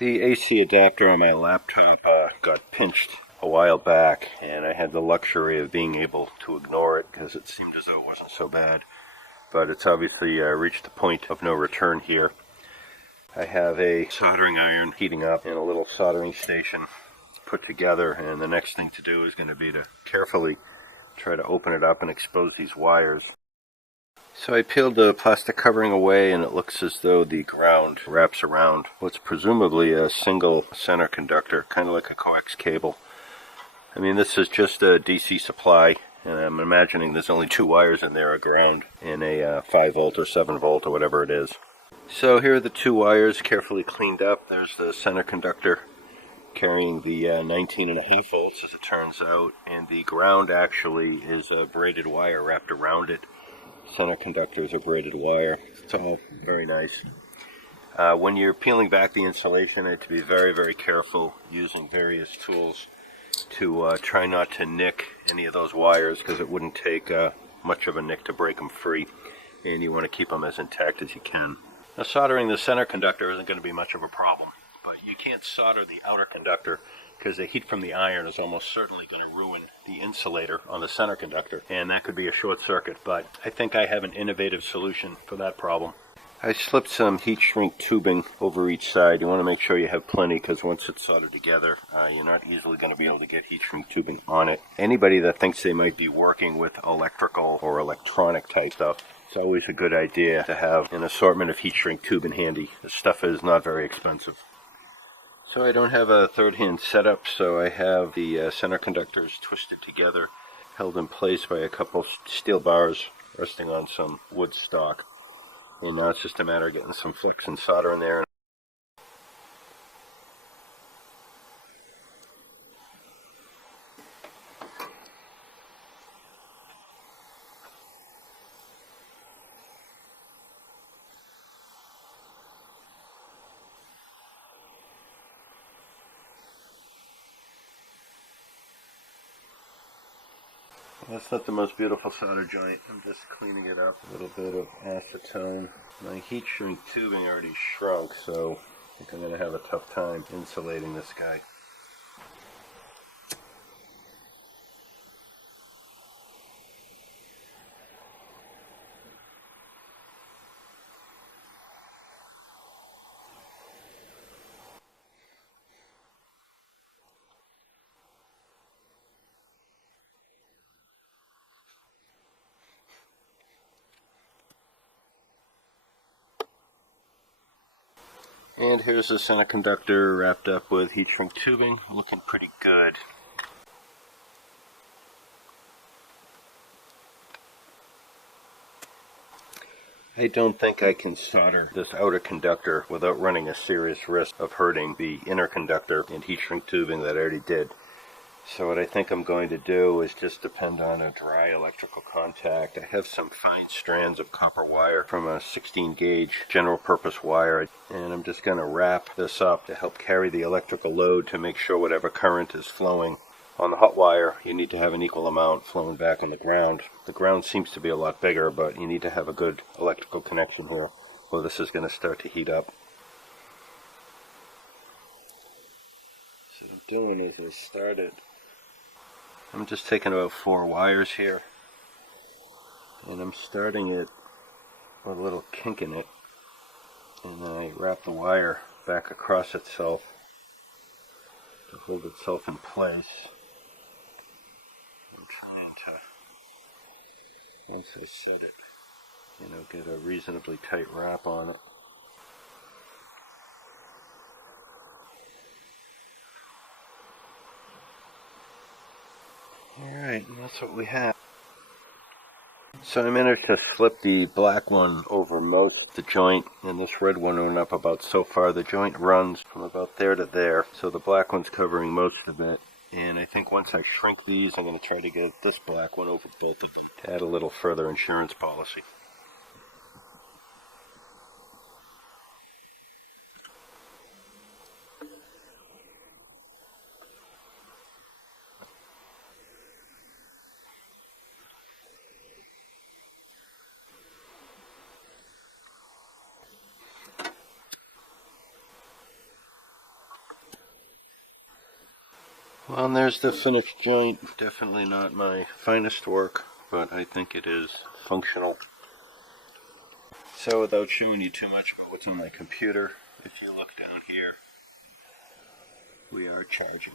The AC adapter on my laptop got pinched a while back, and I had the luxury of being able to ignore it because it seemed as though it wasn't so bad. But it's obviously reached the point of no return here. I have a soldering iron heating up and a little soldering station put together, and the next thing to do is going to be to carefully try to open it up and expose these wires. So I peeled the plastic covering away, and it looks as though the ground wraps around what's presumably a single center conductor, kind of like a coax cable. I mean, this is just a DC supply, and I'm imagining there's only two wires in there, a ground and a 5 volt or 7 volt or whatever it is. So here are the two wires carefully cleaned up. There's the center conductor carrying the 19.5 volts, as it turns out, and the ground actually is a braided wire wrapped around it. Center conductor is a braided wire. It's all very nice. When you're peeling back the insulation, you have to be very, very careful using various tools to try not to nick any of those wires, because it wouldn't take much of a nick to break them free, and you want to keep them as intact as you can. Now, soldering the center conductor isn't going to be much of a problem, but you can't solder the outer conductor because the heat from the iron is almost certainly going to ruin the insulator on the center conductor, and that could be a short circuit. But I think I have an innovative solution for that problem. I slipped some heat shrink tubing over each side. You want to make sure you have plenty, because once it's soldered together, you're not easily going to be able to get heat shrink tubing on it. Anybody that thinks they might be working with electrical or electronic type stuff, it's always a good idea to have an assortment of heat shrink tubing handy. This stuff is not very expensive. So I don't have a third hand setup, so I have the center conductors twisted together, held in place by a couple steel bars resting on some wood stock. And now it's just a matter of getting some flux and solder in there. That's not the most beautiful solder joint. I'm just cleaning it up. A little bit of acetone. My heat shrink tubing already shrunk, so I think I'm going to have a tough time insulating this guy. And here's the center conductor wrapped up with heat shrink tubing, looking pretty good. I don't think I can solder this outer conductor without running a serious risk of hurting the inner conductor and heat shrink tubing that I already did. So what I think I'm going to do is just depend on a dry electrical contact. I have some fine strands of copper wire from a 16 gauge general purpose wire, and I'm just going to wrap this up to help carry the electrical load to make sure whatever current is flowing on the hot wire, you need to have an equal amount flowing back on the ground. The ground seems to be a lot bigger, but you need to have a good electrical connection here, or this is going to start to heat up. So what I'm doing is I'm just taking about 4 wires here, and I'm starting it with a little kink in it, and then I wrap the wire back across itself to hold itself in place. I'm trying to, once I set it, get a reasonably tight wrap on it. Alright, and that's what we have. So I managed to flip the black one over most of the joint, and this red one went up about so far. The joint runs from about there to there, so the black one's covering most of it. And I think once I shrink these, I'm going to try to get this black one over both of them to add a little further insurance policy. Well, and there's the finished joint. Definitely not my finest work, but I think it is functional. So without showing you too much about what's on my computer, if you look down here, we are charging.